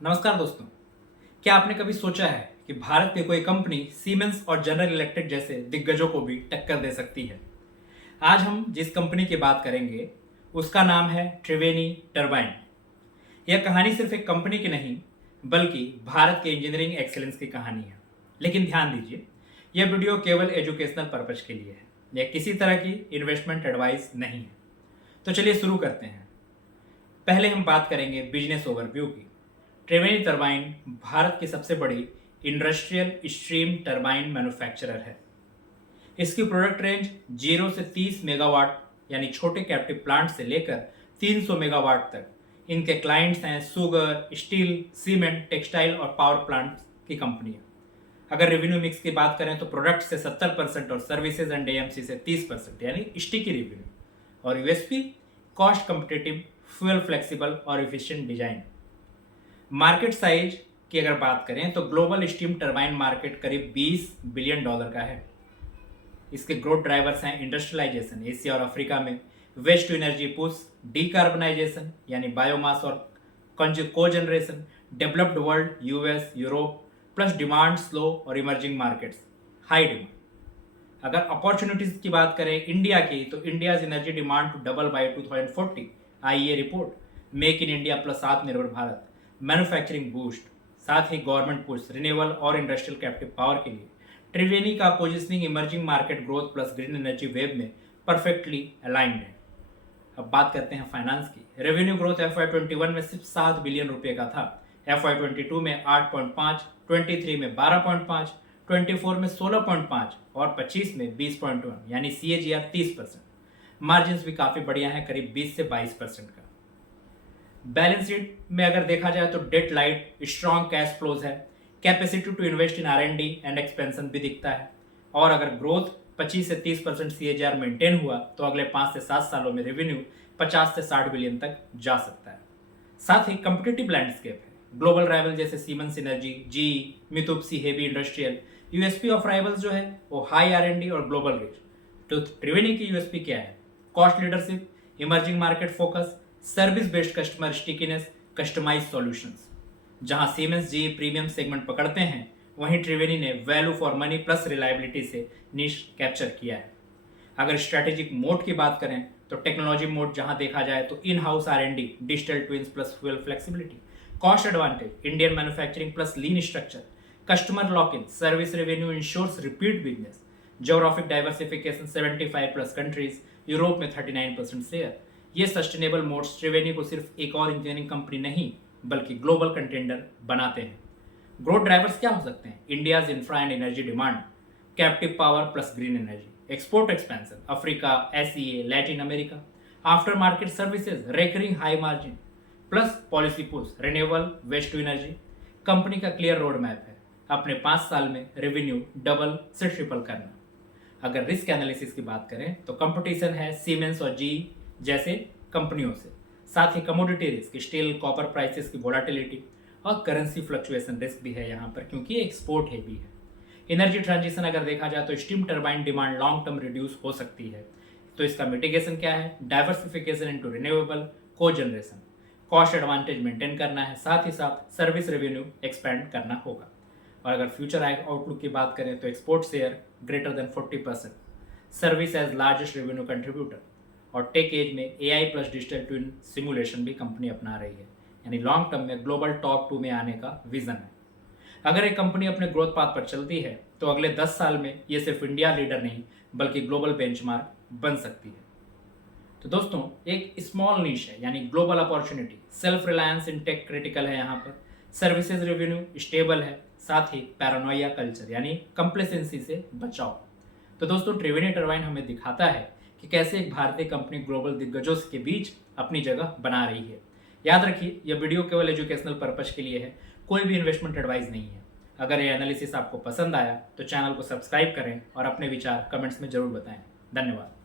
नमस्कार दोस्तों। क्या आपने कभी सोचा है कि भारत की कोई कंपनी सीमेंस और जनरल इलेक्ट्रिक जैसे दिग्गजों को भी टक्कर दे सकती है? आज हम जिस कंपनी की बात करेंगे उसका नाम है त्रिवेणी टरबाइन। यह कहानी सिर्फ एक कंपनी की नहीं बल्कि भारत के इंजीनियरिंग एक्सेलेंस की कहानी है। लेकिन ध्यान दीजिए, यह वीडियो केवल एजुकेशनल पर्पज के लिए है। यह किसी तरह की इन्वेस्टमेंट एडवाइस नहीं है। तो चलिए शुरू करते हैं। पहले हम बात करेंगे बिजनेस ओवरव्यू की। त्रिवेणी टरबाइन भारत की सबसे बड़ी इंडस्ट्रियल स्ट्रीम टरबाइन मैन्युफैक्चरर है। इसकी प्रोडक्ट रेंज 0 से 30 मेगावाट यानी छोटे कैप्टिव प्लांट से लेकर 300 मेगावाट तक। इनके क्लाइंट्स हैं शुगर, स्टील, सीमेंट, टेक्सटाइल और पावर प्लांट की कंपनियां। अगर रेवेन्यू मिक्स की बात करें तो प्रोडक्ट से 70% और सर्विसेज एंड एएमसी से 30% यानी स्टिकी रेवेन्यू। और USP cost competitive, fuel flexible और इफिशिएंट डिजाइन। मार्केट साइज की अगर बात करें तो ग्लोबल स्टीम टरबाइन मार्केट करीब $20 बिलियन का है। इसके ग्रोथ ड्राइवर्स हैं इंडस्ट्रियलाइजेशन एशिया और अफ्रीका में, waste to energy push, decarbonisation यानी बायोमास और cogeneration, developed world US, Europe, plus demand slow और इमर्जिंग मार्केट्स, हाई डिमांड। अगर अपॉर्चुनिटीज की बात करें इंडिया की तो India's energy demand to double by 2040, IEA report, make in India plus Atmanirbhar Bharat, manufacturing boost, साथ ही गवर्नमेंट पुश रिन्यूएबल और इंडस्ट्रियल कैप्टिव पावर के लिए। त्रिवेणी का positioning emerging market growth plus green energy web में परफेक्टली अलाइंड है। अब बात करते हैं फाइनेंस की। रेवेन्यू ग्रोथ FY21 में सिर्फ ₹7 बिलियन का था, FY22 में 8.5, 23 में 12.5, 24 में 16.5 और 25 में 20.1 यानी CAGR 30%। मार्जिन भी काफ़ी बढ़िया है, करीब 20 से 22% का। बैलेंस शीट में अगर देखा जाए तो debt light, strong cash flows है, capacity to invest in R&D and expansion भी दिखता है। और अगर ग्रोथ 25 से 30% CAGR मेंटेन हुआ तो अगले 5 से 7 सालों में रेवेन्यू 50 से 60 बिलियन तक जा सकता है। साथ ही कम्पिटिटिव लैंडस्केप है, ग्लोबल राइवल जैसे siemens energy, GE, Mitsubishi heavy industrial. USP of rivals जो है वो हाई R&D और ग्लोबल रीच। तो त्रिवेणी की यूएसपी क्या है? Cost leadership, emerging market focus, service based customer stickiness, customise solutions. जहां सीमेंस जी प्रीमियम सेगमेंट पकड़ते हैं, वहीं त्रिवेणी ने value for money plus reliability से निश कैप्चर किया है। अगर स्ट्रेटेजिक मोड की बात करें तो टेक्नोलॉजी मोड जहां देखा जाए तो in house R&D, digital twins plus fuel flexibility, cost advantage, Indian manufacturing plus lean structure, customer lock in, service revenue ensures repeat business, geographic diversification 75 plus countries, Europe में 39% share. ये sustainable modes त्रिवेणी को सिर्फ एक और engineering company नहीं बल्कि global contender बनाते हैं। ग्रोथ ड्राइवर्स क्या हो सकते हैं? India's infra and energy demand, captive power plus green energy, export expansion, Africa, SEA, Latin America, after market services, recurring high margin, plus policy push, renewable, waste to energy. Company का clear road map है, अपने 5 साल में revenue double से triple करना। अगर risk analysis की बात करें तो कंपटीशन है सीमेंस और GE जैसे कंपनियों से, साथ ही commodity risk, steel, copper prices की वोलाटिलिटी और करेंसी फ्लक्चुएशन रिस्क भी है यहाँ पर क्योंकि ये एक्सपोर्ट है भी है। एनर्जी ट्रांजिशन अगर देखा जाए तो steam turbine demand long term reduce हो सकती है, तो इसका मिटिगेशन क्या है? Diversification into renewable, cogeneration, cost advantage maintain करना है, साथ ही साथ सर्विस रेवेन्यू एक्सपेंड करना होगा। और अगर फ्यूचर आउटलुक की बात करें तो export share greater than 40%, service as largest revenue contributor, और टेक एज में AI plus digital twin simulation भी कंपनी अपना रही है, यानी लॉन्ग टर्म में ग्लोबल टॉप 2 में आने का विजन है। अगर एक कंपनी अपने ग्रोथ पाथ पर चलती है तो अगले 10 साल में ये सिर्फ इंडिया लीडर नहीं बल्कि ग्लोबल बेंचमार्क बन सकती है। तो दोस्तों, एक स्मॉल नीश है यानी ग्लोबल अपॉर्चुनिटी, सेल्फ रिलायंस इन टेक क्रिटिकल है यहाँ पर, सर्विसेज रेवेन्यू स्टेबल है, साथ ही पैरानोइया कल्चर यानी कंप्लेसेंसी से बचाओ। तो दोस्तों, त्रिवेणी टरबाइन हमें दिखाता है कि कैसे एक भारतीय कंपनी ग्लोबल दिग्गजों के बीच अपनी जगह बना रही है। याद रखिए, यह वीडियो केवल एजुकेशनल पर्पज के लिए है, कोई भी इन्वेस्टमेंट एडवाइस नहीं है। अगर ये एनालिसिस आपको पसंद आया तो चैनल को सब्सक्राइब करें और अपने विचार कमेंट्स में जरूर बताएं। धन्यवाद।